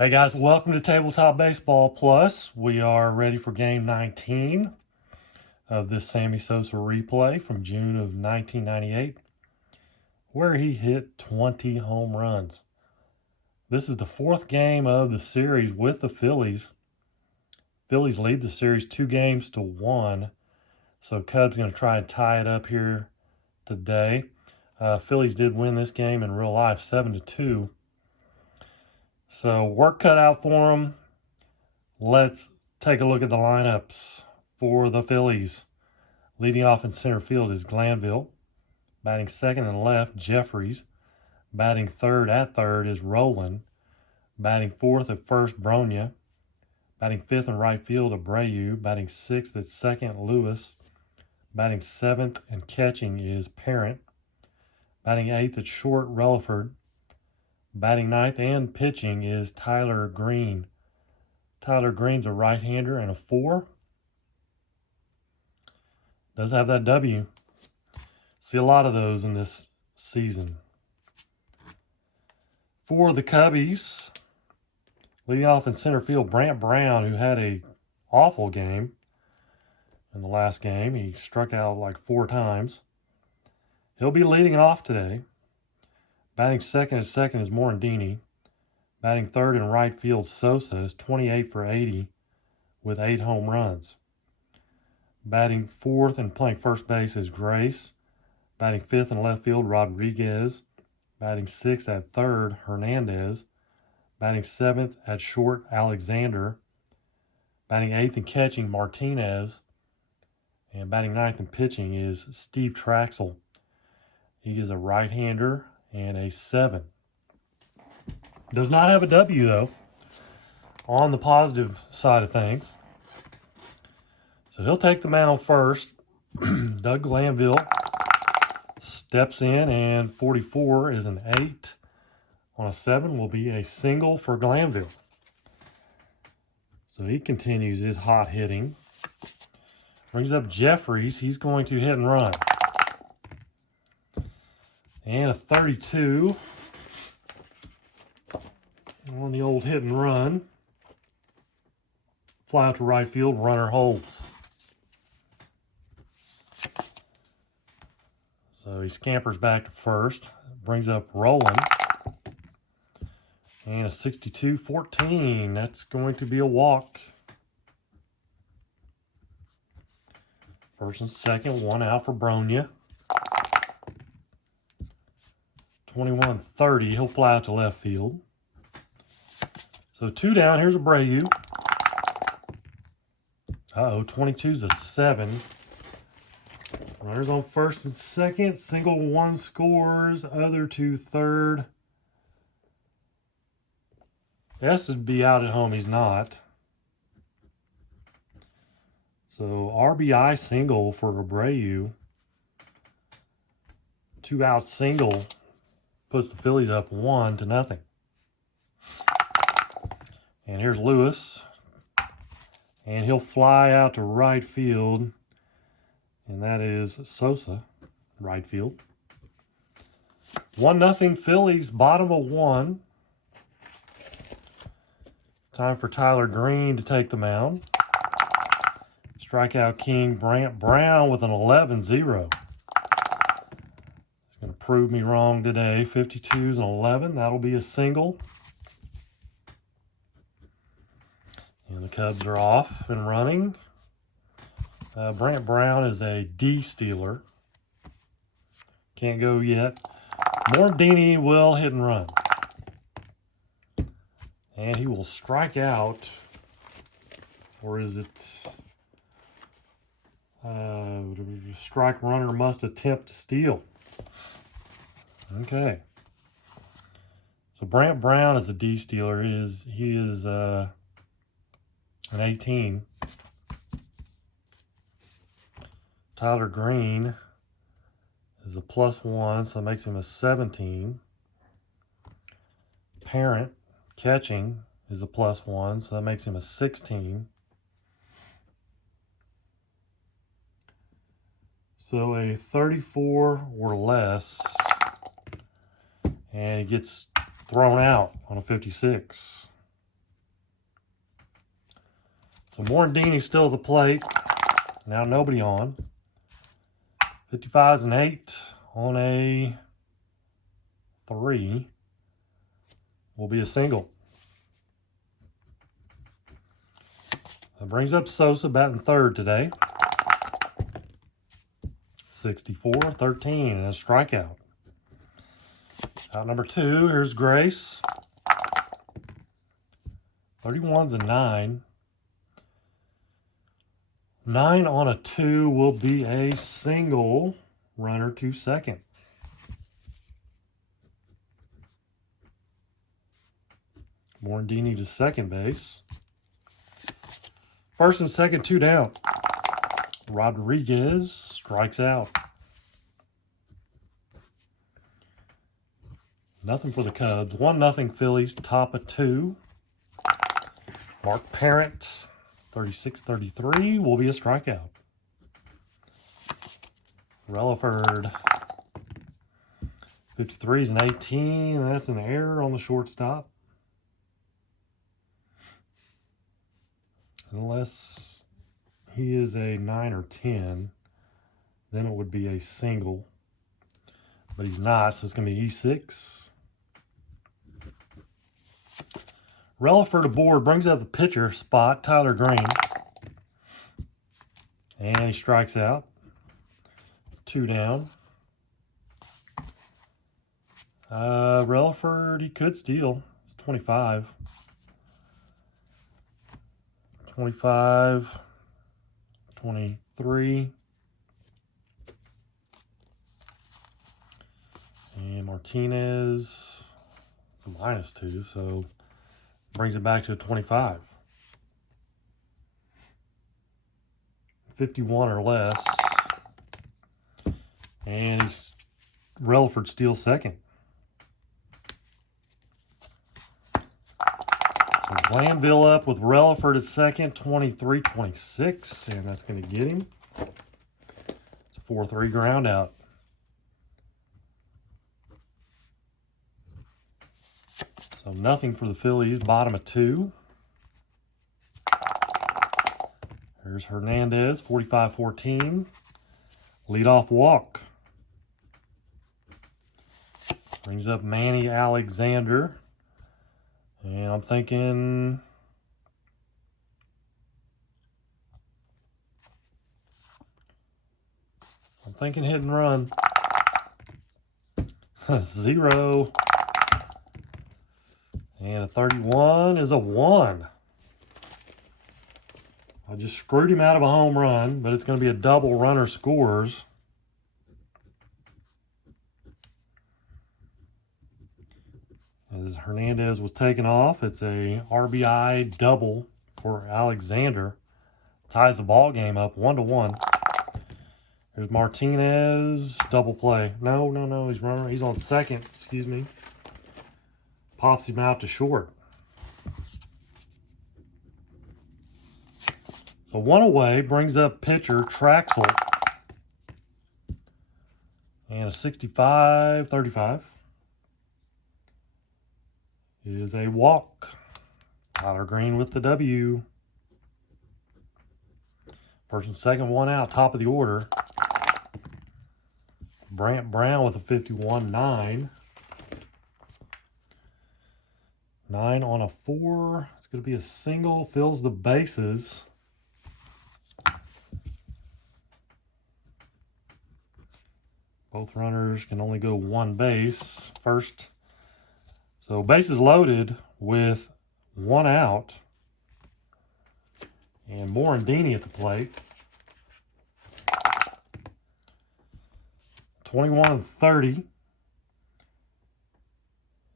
Hey guys, welcome to Tabletop Baseball Plus. We are ready for game 19 of this Sammy Sosa replay from June of 1998, where he hit 20 home runs. This is the fourth game of the series with the Phillies. Phillies lead the series 2-1, so Cubs going to try and tie it up here today. Phillies did win this game in real life 7-2. So work cut out for them. Let's take a look at the lineups for the Phillies. Leading off in center field is Glanville. Batting second and left, Jeffries. Batting third at third is Rowland. Batting fourth at first, Bronya. Batting fifth in right field, Abreu. Batting sixth at second, Lewis. Batting seventh and catching is Parent. Batting eighth at short, Relaford. Batting ninth and pitching is Tyler Green. Tyler Green's a right-hander and a 4. Does have that W. See a lot of those in this season. For the Cubbies, leading off in center field, Brant Brown, who had a awful game in the last game. He struck out like 4 times. He'll be leading off today. Batting second is Morandini. Batting third in right field, Sosa is 28 for 80 with 8 home runs. Batting fourth and playing first base is Grace. Batting fifth in left field, Rodriguez. Batting sixth at third, Hernandez. Batting seventh at short, Alexander. Batting eighth and catching, Martinez. And batting ninth and pitching is Steve Traxel. He is a right-hander and a 7. Does not have a W, though, on the positive side of things. So he'll take the mound first. Doug Glanville steps in, and 44 is an 8. On a 7 will be a single for Glanville. So he continues his hot hitting. Brings up Jeffries. He's going to hit and run. And a 32 on the old hit and run. Fly out to right field, runner holds. So he scampers back to first, brings up Rowland. And a 62-14. That's going to be a walk. First and second, 1 out for Bronya. 21-30. He'll fly out to left field. So 2 down. Here's Abreu. 22's a 7. Runners on first and second. Single 1 scores. Other 2 third. S would be out at home. He's not. So RBI single for Abreu. 2 out single puts the Phillies up 1-0. And here's Lewis. And he'll fly out to right field. And that is Sosa, right field. 1-0 Phillies, bottom of 1. Time for Tyler Green to take the mound. Strikeout king Brant Brown with an 11-0. He's going to prove me wrong today. 52's an 11. That'll be a single. And the Cubs are off and running. Brant Brown is a D stealer. Can't go yet. Morandini will hit and run. And he will strike out. Or is it... strike runner must attempt to steal. Okay. So Brant Brown is a D stealer. He is an 18. Tyler Green is a +1, so that makes him a 17. Parent catching is a +1, so that makes him a 16. So a 34 or less, and he gets thrown out on a 56. So Morandini's still at the plate. Now nobody on. 55's an 8 on a 3 will be a single. That brings up Sosa batting third today. 64, 13, and a strikeout. Out number 2, here's Grace. 31's a 9. 9 on a 2 will be a single. Runner to second. Morandini to second base. First and second, 2 down. Rodriguez strikes out. Nothing for the Cubs. 1-0 Phillies, top of 2. Mark Parent, 36-33, will be a strikeout. Relaford, 53's an 18. That's an error on the shortstop. Unless he is a 9 or 10, then it would be a single. But he's not, so it's going to be E6. Relaford aboard, brings up the pitcher spot, Tyler Green. And he strikes out. 2 down. Relaford, he could steal. It's 25. 25, 23. And Martinez, it's a -2, so brings it back to a 25. 51 or less. And Relaford steals second. So Glanville up with Relaford at second, 23-26, and that's going to get him. It's a 4-3 ground out. So nothing for the Phillies, bottom of 2. Here's Hernandez, 45-14. Leadoff walk. Brings up Manny Alexander. And I'm thinking hit and run. 0. And a 31 is a 1. I just screwed him out of a home run, but it's going to be a double. Runner scores. As Hernandez was taken off, it's a RBI double for Alexander. Ties the ball game up 1-1. There's Martinez, double play. No, he's running. He's on second, excuse me. Pops him out to short. So 1 away, brings up pitcher Traxel. And a 65-35 is a walk. Tyler Green with the W. First and second, 1 out, top of the order. Brant Brown with a 51-9. 9 on a 4. It's going to be a single, fills the bases. Both runners can only go 1 base. First, so bases loaded with 1 out. And Morandini at the plate. 21-30.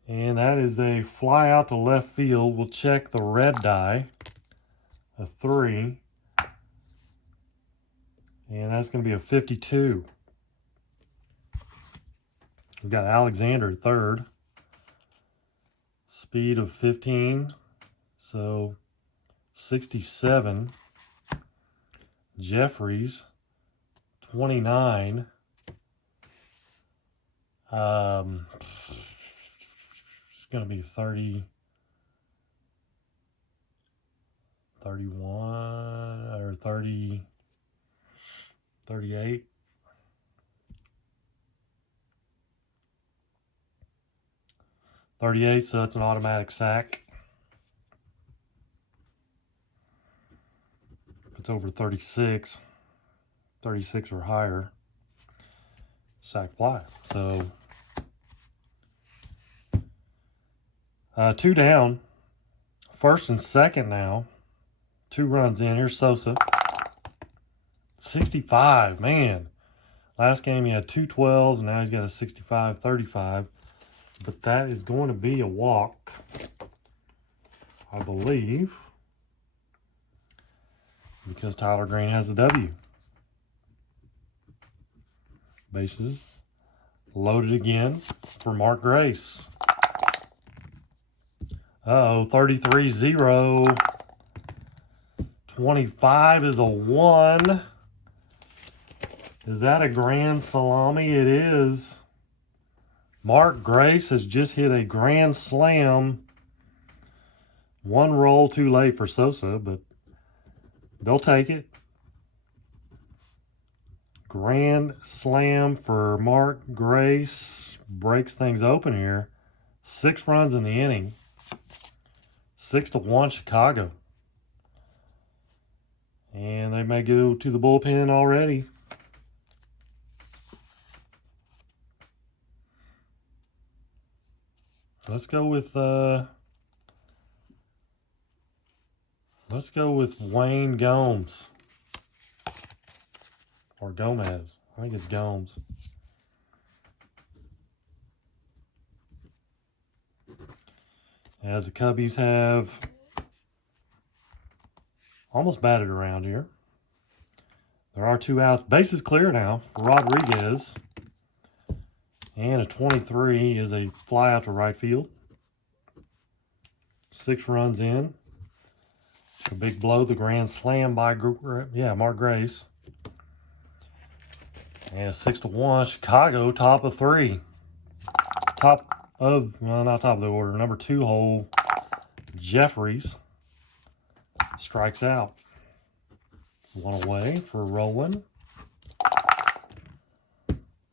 And that is a fly out to left field. We'll check the red die. A 3. And that's going to be a 52. We've got Alexander at third. Speed of 15. So 67. Jeffries, 29. It's going to be 30. 31 or 30, 38. So that's an automatic sack. If it's over 36 or higher, sack fly. So 2 down, first and second now. 2 runs in. Here's Sosa. 65, man. Last game he had 2 12s, and now he's got a 65-35. But that is going to be a walk, I believe, because Tyler Green has a W. Bases loaded again for Mark Grace. 33-0. 25 is a 1. Is that a grand salami? It is. Mark Grace has just hit a grand slam. 1 roll too late for Sosa, but they'll take it. Grand slam for Mark Grace. Breaks things open here. 6 runs in the inning. 6-1 Chicago. And they may go to the bullpen already. Let's go with Wayne Gomes. Or Gomez. I think it's Gomes. As the Cubbies have almost batted around here. There are 2 outs. Bases clear now for Rodriguez. And a 23 is a fly out to right field. 6 runs in. A big blow, the grand slam by Mark Grace. And 6-1 Chicago, top of 3. Not top of the order. Number 2 hole, Jeffries strikes out. 1 away for Rowland.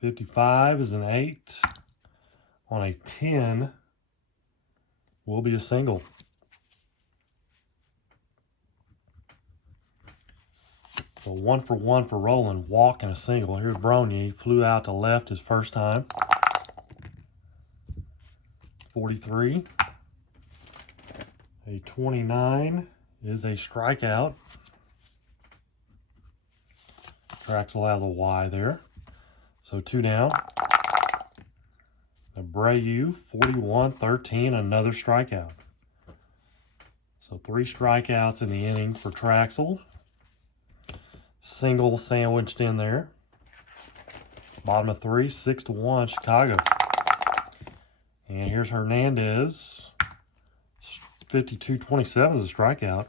55 is an 8. On a 10 will be a single. So 1 for 1 for Rowland. Walk and a single. Here's Brony. He flew out to left his first time. 43. A 29 is a strikeout. Traxel out of the Y there. So 2 down. Abreu, 41-13, another strikeout. So 3 strikeouts in the inning for Traxel. Single sandwiched in there. Bottom of 3, 6-1 Chicago. And here's Hernandez. 52-27 is a strikeout.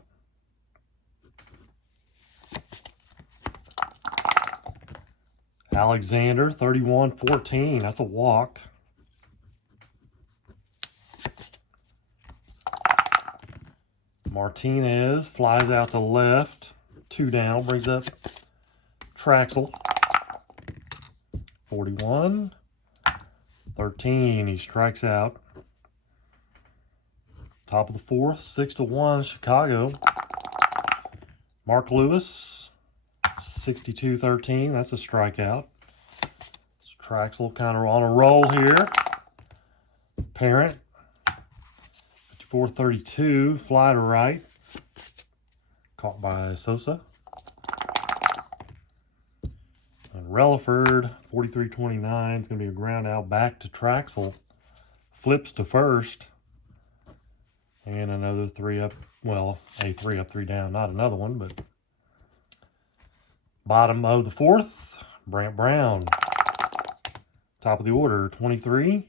Alexander, 31-14. That's a walk. Martinez flies out to left. 2 down. Brings up Traxel. 41-13. He strikes out. Top of the 4th. 6-1 Chicago. Mark Lewis. 62-13. That's a strikeout. Traxel kind of on a roll here. Parent. 54-32. Fly to right. Caught by Sosa. And Relaford, 43-29. It's going to be a ground out back to Traxel. Flips to first. And another 3 up. Well, a 3 up, 3 down. Not another one, but bottom of the 4th, Brant Brown. Top of the order, 23-30.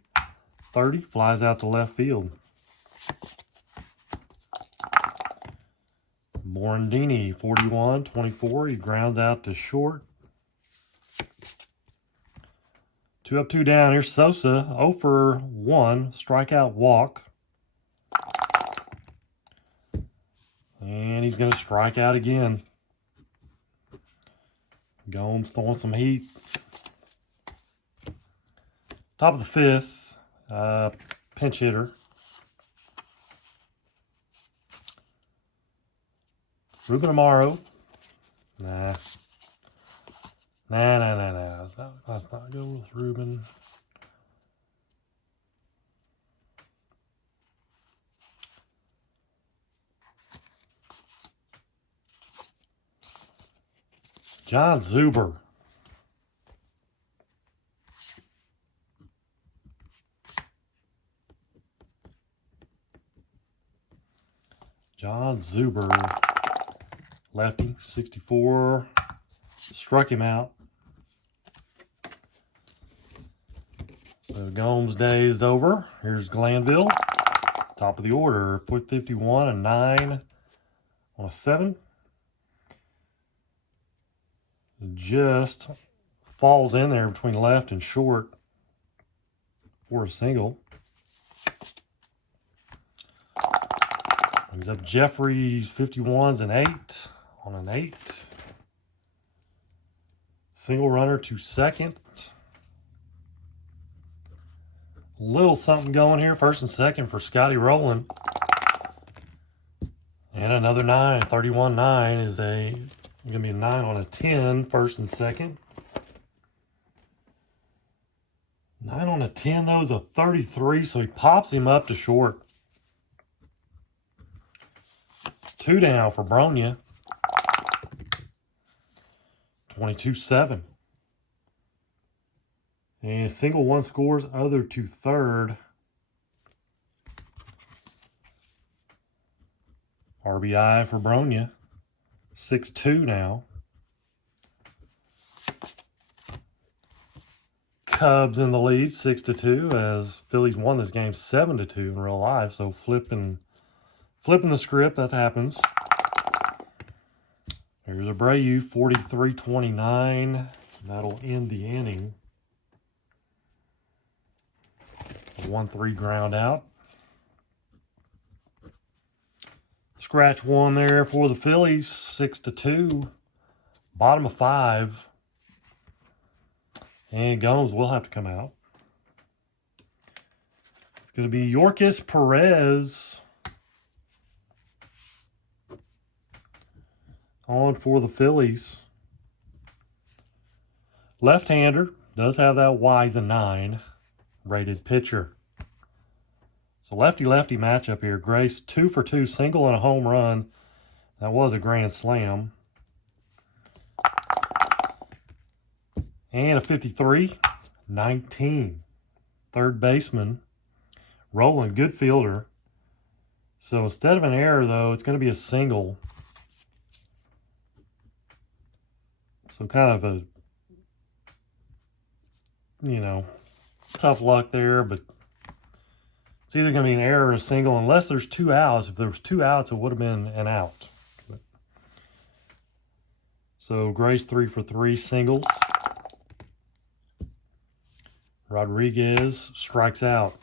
Flies out to left field. Morandini, 41-24. He grounds out to short. 2 up, 2 down. Here's Sosa, 0 for 1. Strikeout walk. And And he's going to strike out again. Gomes throwing some heat. Top of the fifth. Pinch hitter. Ruben Amaro. Nah. Let's not go with Ruben. John Zuber. John Zuber. Lefty, 64. Struck him out. So Gomes' day is over. Here's Glanville. Top of the order. 51, a 9 on a 7. Just falls in there between left and short for a single. Brings up Jeffrey's 51s and 8 on an 8. Single runner to second. Little something going here, first and second for Scotty Rowland. And another 9, 31-9 is going to be a 9 on a 10, first and second. 9 on a 10, though, is a 33, so he pops him up to short. 2 down for Bronya. 22-7. And single one scores, other to third. RBI for Bronya. 6-2 now. Cubs in the lead, 6-2, as Phillies won this game 7-2 in real life. So flipping the script, that happens. Here's Abreu, 43-29. That'll end the inning. 1-3 ground out. Scratch one there for the Phillies, 6-2. Bottom of 5. And Gomes will have to come out. It's going to be Yorkis Perez on for the Phillies. Left-hander, does have that Y's a 9 rated pitcher. So lefty-lefty matchup here. Grace 2 for 2, single and a home run. That was a grand slam. And a 53-19. Third baseman. Rowland, good fielder. So instead of an error, though, it's going to be a single. So kind of a, tough luck there, but it's either going to be an error or a single unless there's 2 outs. If there was 2 outs, it would have been an out. So Grace 3 for 3 singles. Rodriguez strikes out.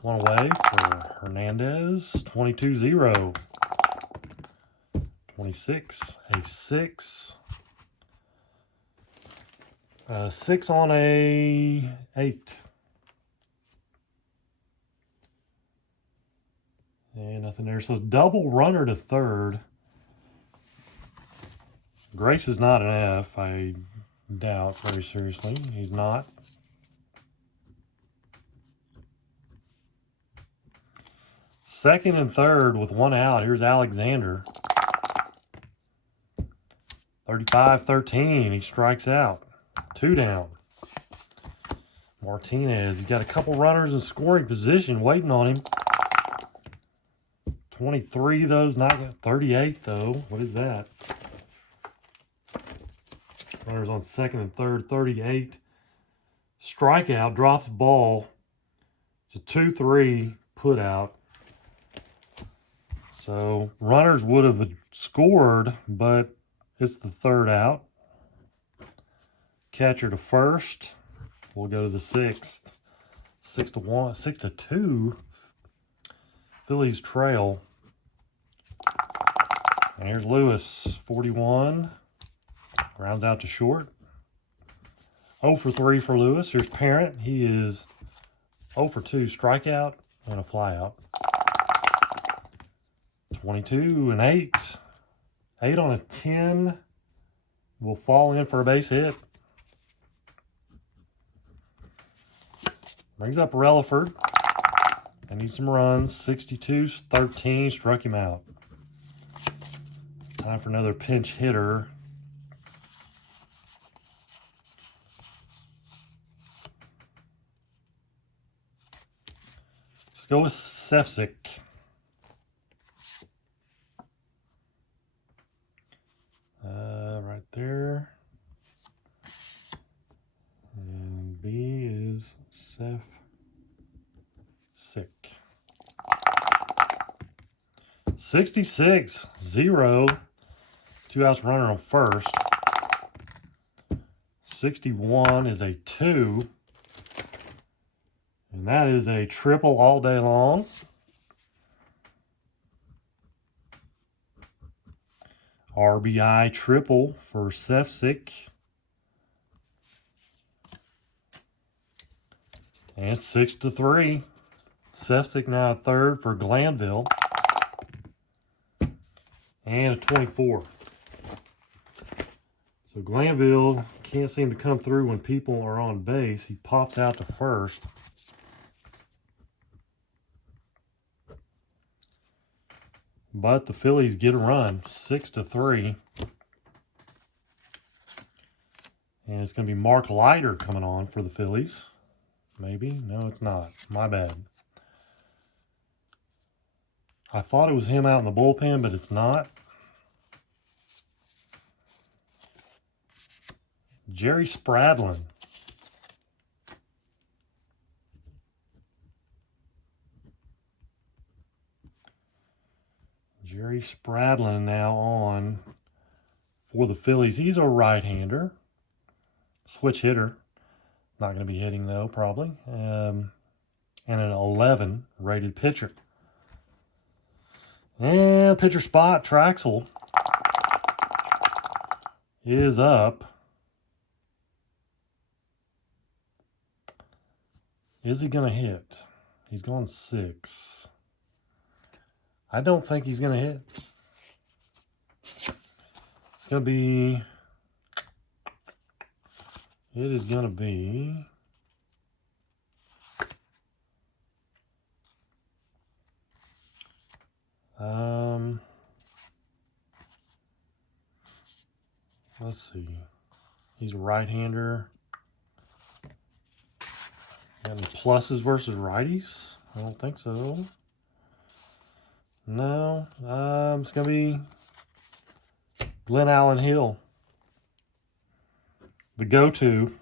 One away for Hernandez. 22-0. 26, a 6. 6 on a 8. And nothing there. So double runner to third. Grace is not an F, I doubt very seriously. He's not. Second and third with 1 out. Here's Alexander. 35-13. He strikes out. 2 down. Martinez. He's got a couple runners in scoring position waiting on him. 23, those not 38 though. What is that? Runners on second and third, 38. Strikeout, drops ball. It's a 2-3 put out. So runners would have scored, but it's the third out. Catcher to first. We'll go to the 6th. 6-1, 6-2. Phillies trail. And here's Lewis, 41. Rounds out to short. 0 for 3 for Lewis. Here's Parent. He is 0 for 2, strikeout and a flyout. 22 and 8. 8 on a 10 will fall in for a base hit. Brings up Relaford. I need some runs. 62-13, struck him out. Time for another pinch hitter. Let's go with Sefcik. Right there. And B is Sefcik. 66-0. 2 outs, runner on first. 61 is a 2. And that is a triple all day long. RBI triple for Sefcik. And 6-3. Sefcik now at third for Glanville. And a 24. So Glanville can't seem to come through when people are on base. He pops out to first. But the Phillies get a run, 6-3. And it's going to be Mark Leiter coming on for the Phillies. Maybe? No, it's not. My bad. I thought it was him out in the bullpen, but it's not. Jerry Spradlin. Jerry Spradlin now on for the Phillies. He's a right-hander. Switch hitter. Not going to be hitting, though, probably. And an 11 rated pitcher. And pitcher spot, Traxel, is up. Is he going to hit? He's going 6. I don't think he's going to hit. It's going to be... It is going to be... Let's see. He's a right-hander. Any pluses versus righties? I don't think so. No. It's going to be Glenn Allen Hill. The go-to.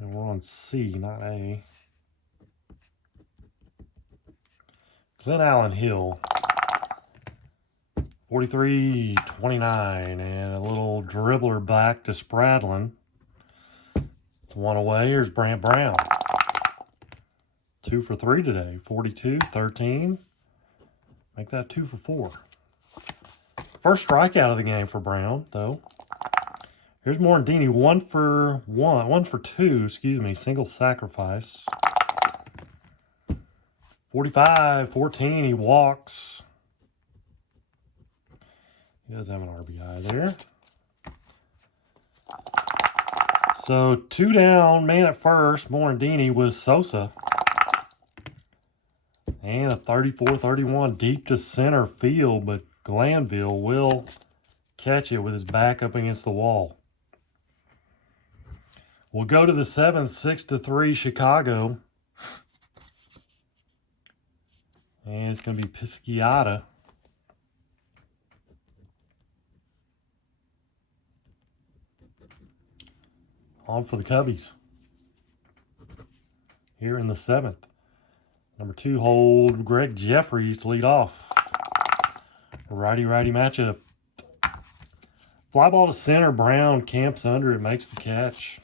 And we're on C, not A. Glenn Allen Hill. 43-29. And a little dribbler back to Spradlin. One away. Here's Brant Brown. 2 for 3 today. 42-13. Make that 2 for 4. First strikeout of the game for Brown, though. Here's Morandini. 1 for 2, single sacrifice. 45-14. He walks. He does have an RBI there. So 2 down, man at first. Morandini with Sosa. And a 34-31 deep to center field, but Glanville will catch it with his back up against the wall. We'll go to the 7th, 6-3 Chicago. And it's going to be Pisciotta. On for the Cubbies. Here in the 7th. Number 2 hold Greg Jeffries to lead off. Righty-righty matchup. Fly ball to center. Brown camps under it, makes the catch.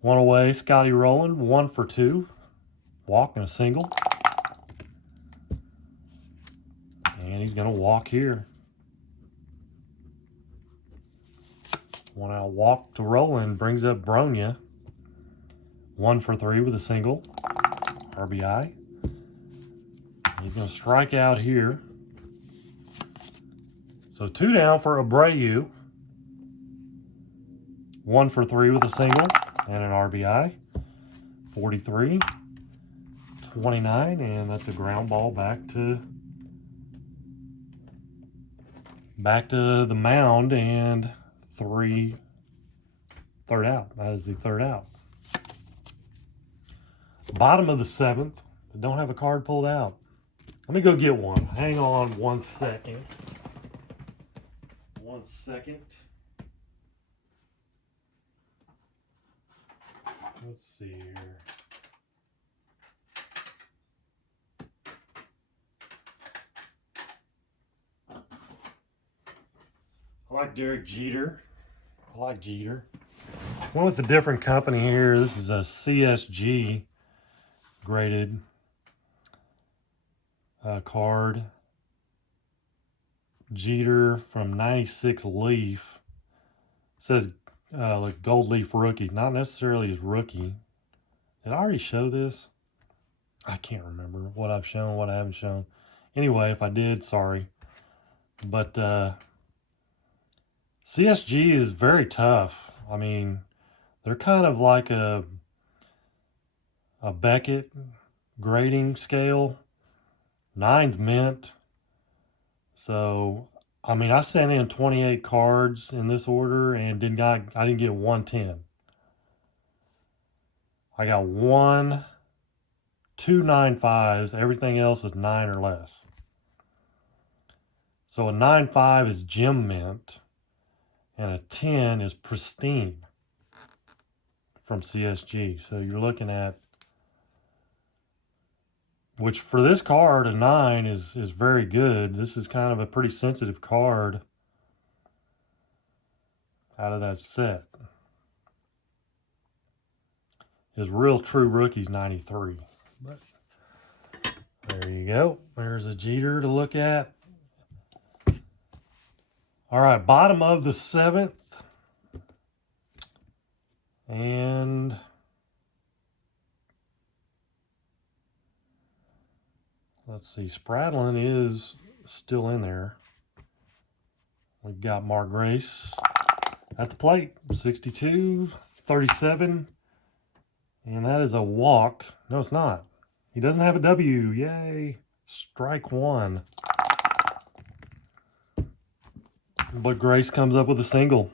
1 away. Scotty Rowland, 1 for 2. Walk and a single. And he's going to walk here. One out, walk to Roland, brings up Bronya. 1 for 3 with a single. RBI. He's going to strike out here. So 2 down for Abreu. 1 for 3 with a single and an RBI. 43, 29, and that's a ground ball back to the mound, and third out. That is the third out. Bottom of the 7th. Don't have a card pulled out. Let me go get one. Hang on 1 second. 1 second. Let's see here. I like Derek Jeter. I like Jeter. Went with a different company here. This is a CSG graded card. Jeter from 96 Leaf. It says like gold leaf rookie. Not necessarily his rookie. Did I already show this? I can't remember what I've shown, what I haven't shown. Anyway, if I did, sorry. But CSG is very tough. I mean, they're kind of like a Beckett grading scale. 9's mint. So, I mean, I sent in 28 cards in this order and I didn't get 110. I got 2 9.5s. Everything else is 9 or less. So a 9.5 is gem mint, and a 10 is pristine from CSG. So you're looking at, which for this card, a 9 is very good. This is kind of a pretty sensitive card out of that set. His real true rookie's 93. But there you go. There's a Jeter to look at. All right, bottom of the 7th. And let's see, Spradlin is still in there. We've got Mark Grace at the plate, 62, 37. And that is a walk. No, it's not. He doesn't have a W. Yay. Strike 1. But Grace comes up with a single.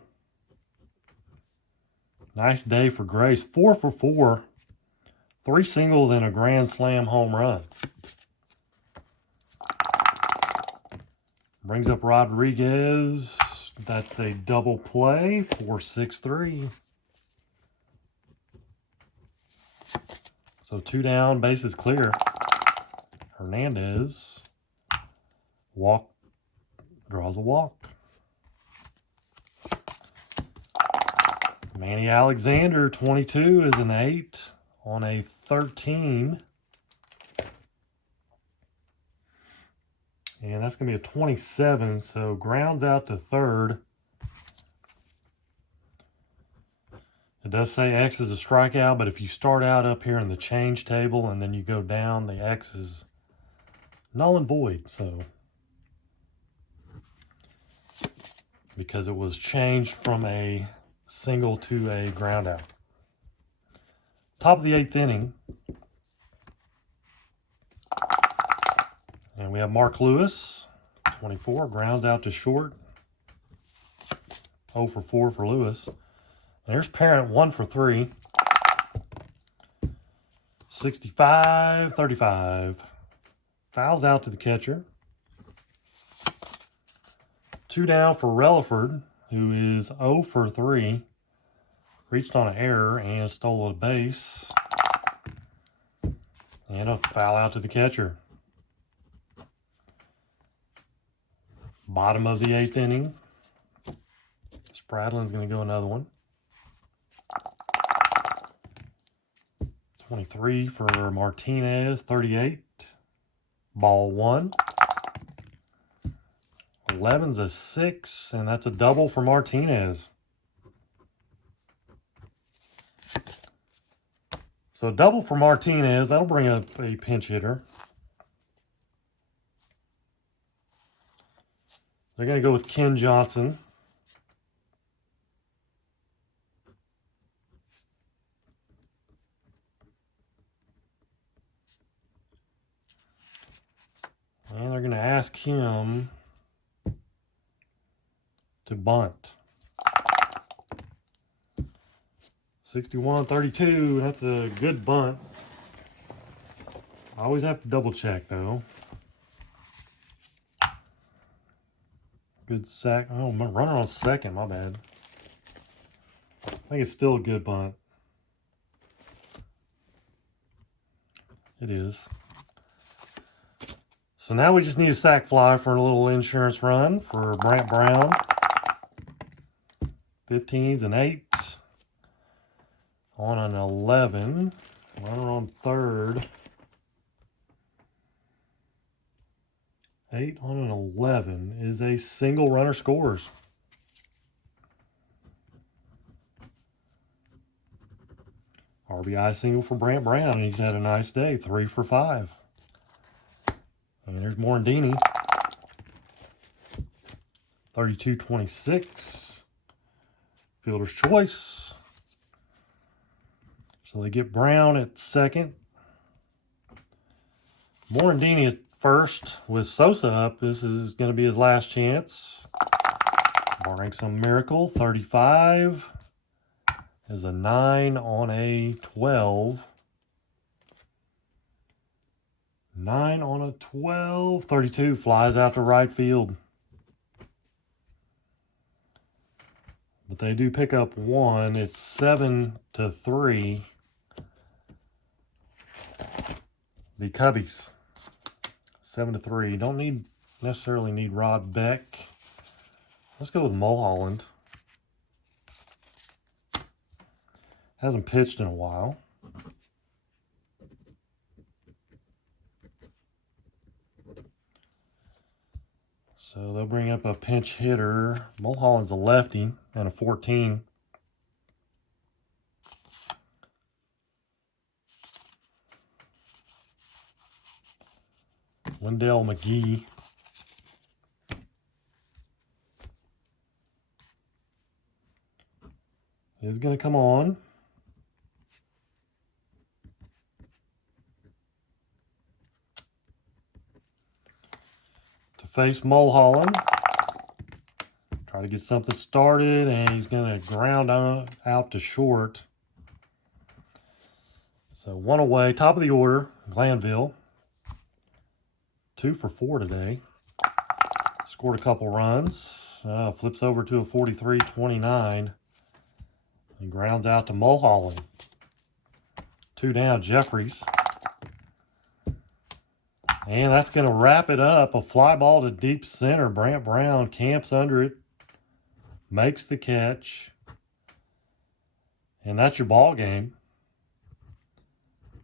Nice day for Grace. 4 for 4. 3 singles and a grand slam home run. Brings up Rodriguez. That's a double play. 4-6-3. So 2 down, bases clear. Hernandez. Walk. Draws a walk. Manny Alexander, 22, is an 8 on a 13. And that's going to be a 27, so grounds out to third. It does say X is a strikeout, but if you start out up here in the change table and then you go down, the X is null and void. So, because it was changed from a single to a ground out. Top of the 8th inning. And we have Mark Lewis, 24, grounds out to short. 0 for 4 for Lewis. There's Parent, 1 for 3. 65, 35. Fouls out to the catcher. 2 down for Relaford, who is 0 for 3. Reached on an error and stole a base. And a foul out to the catcher. Bottom of the 8th inning. Spradlin's going to go another one. 23 for Martinez, 38. Ball 1. 11's a 6, and that's a double for Martinez. So double for Martinez. That'll bring up a pinch hitter. They're going to go with Ken Johnson. And they're going to ask him to bunt. 61-32. That's a good bunt. I always have to double check though. Good sack. Oh, I'm running on second. My bad. I think it's still a good bunt. It is. So now we just need a sack fly for a little insurance run for Brant Brown. 15s and 8s. On an 11. Runner on third. 8 on an 11 is a single runner scores. RBI single for Brant Brown, and he's had a nice day, 3 for 5. And there's Morandini. 32-26. Fielder's choice. So they get Brown at second. Morandini is first with Sosa up. This is going to be his last chance. Barring some miracle, 35 is a 9 on a 12. 9 on a 12. 32 flies out to right field. But they do pick up one. It's 7-3. The Cubbies. 7-3. Don't necessarily need Rod Beck. Let's go with Mulholland. Hasn't pitched in a while. So they'll bring up a pinch hitter. Mulholland's a lefty and a 14. Wendell McGee. Is going to come on. To face Mulholland. Try to get something started, and he's going to ground out to short. So one away, top of the order, Glanville. 2 for 4 today. Scored a couple runs. Flips over to a 43-29. And grounds out to Mulholland. 2 down, Jeffries. And that's going to wrap it up. A fly ball to deep center. Brant Brown camps under it. Makes the catch. And that's your ball game.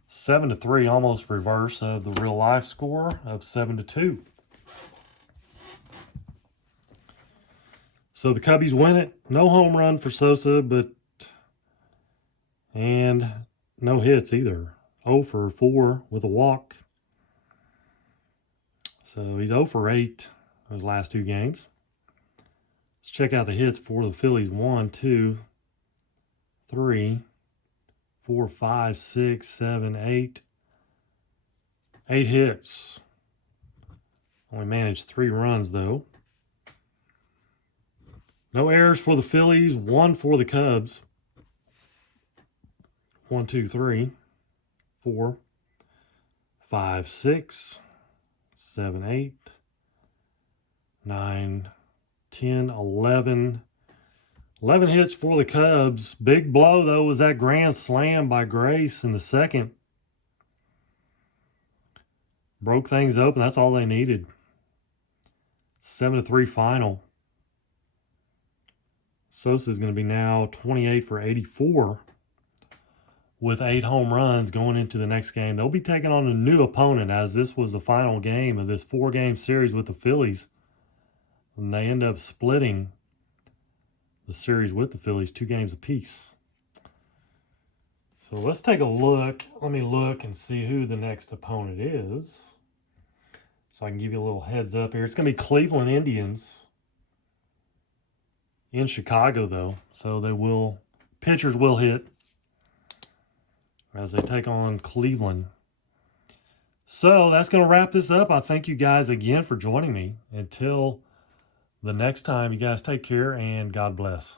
7-3, almost reverse of the real life score of 7-2. So the Cubbies win it. No home run for Sosa, and no hits either. 0 for 4 with a walk. So he's 0 for 8 those last 2 games. Let's check out the hits for the Phillies. 1, 2, 3, 4, 5, 6, 7, 8. 8 hits. Only managed 3 runs, though. No errors for the Phillies. 1 for the Cubs. 1, 2, 3, 4, 5, 6, 7, 8, 9, 10, 11. 11 hits for the Cubs. Big blow, though, was that grand slam by Grace in the second. Broke things open. That's all they needed. 7-3 final. Sosa's going to be now 28 for 84 with 8 home runs going into the next game. They'll be taking on a new opponent, as this was the final game of this 4-game series with the Phillies. And they end up splitting the series with the Phillies 2 games apiece. So let's take a look. Let me look and see who the next opponent is. So I can give you a little heads up here. It's going to be Cleveland Indians in Chicago, though. So pitchers will hit as they take on Cleveland. So that's going to wrap this up. I thank you guys again for joining me. Until the next time, you guys take care and God bless.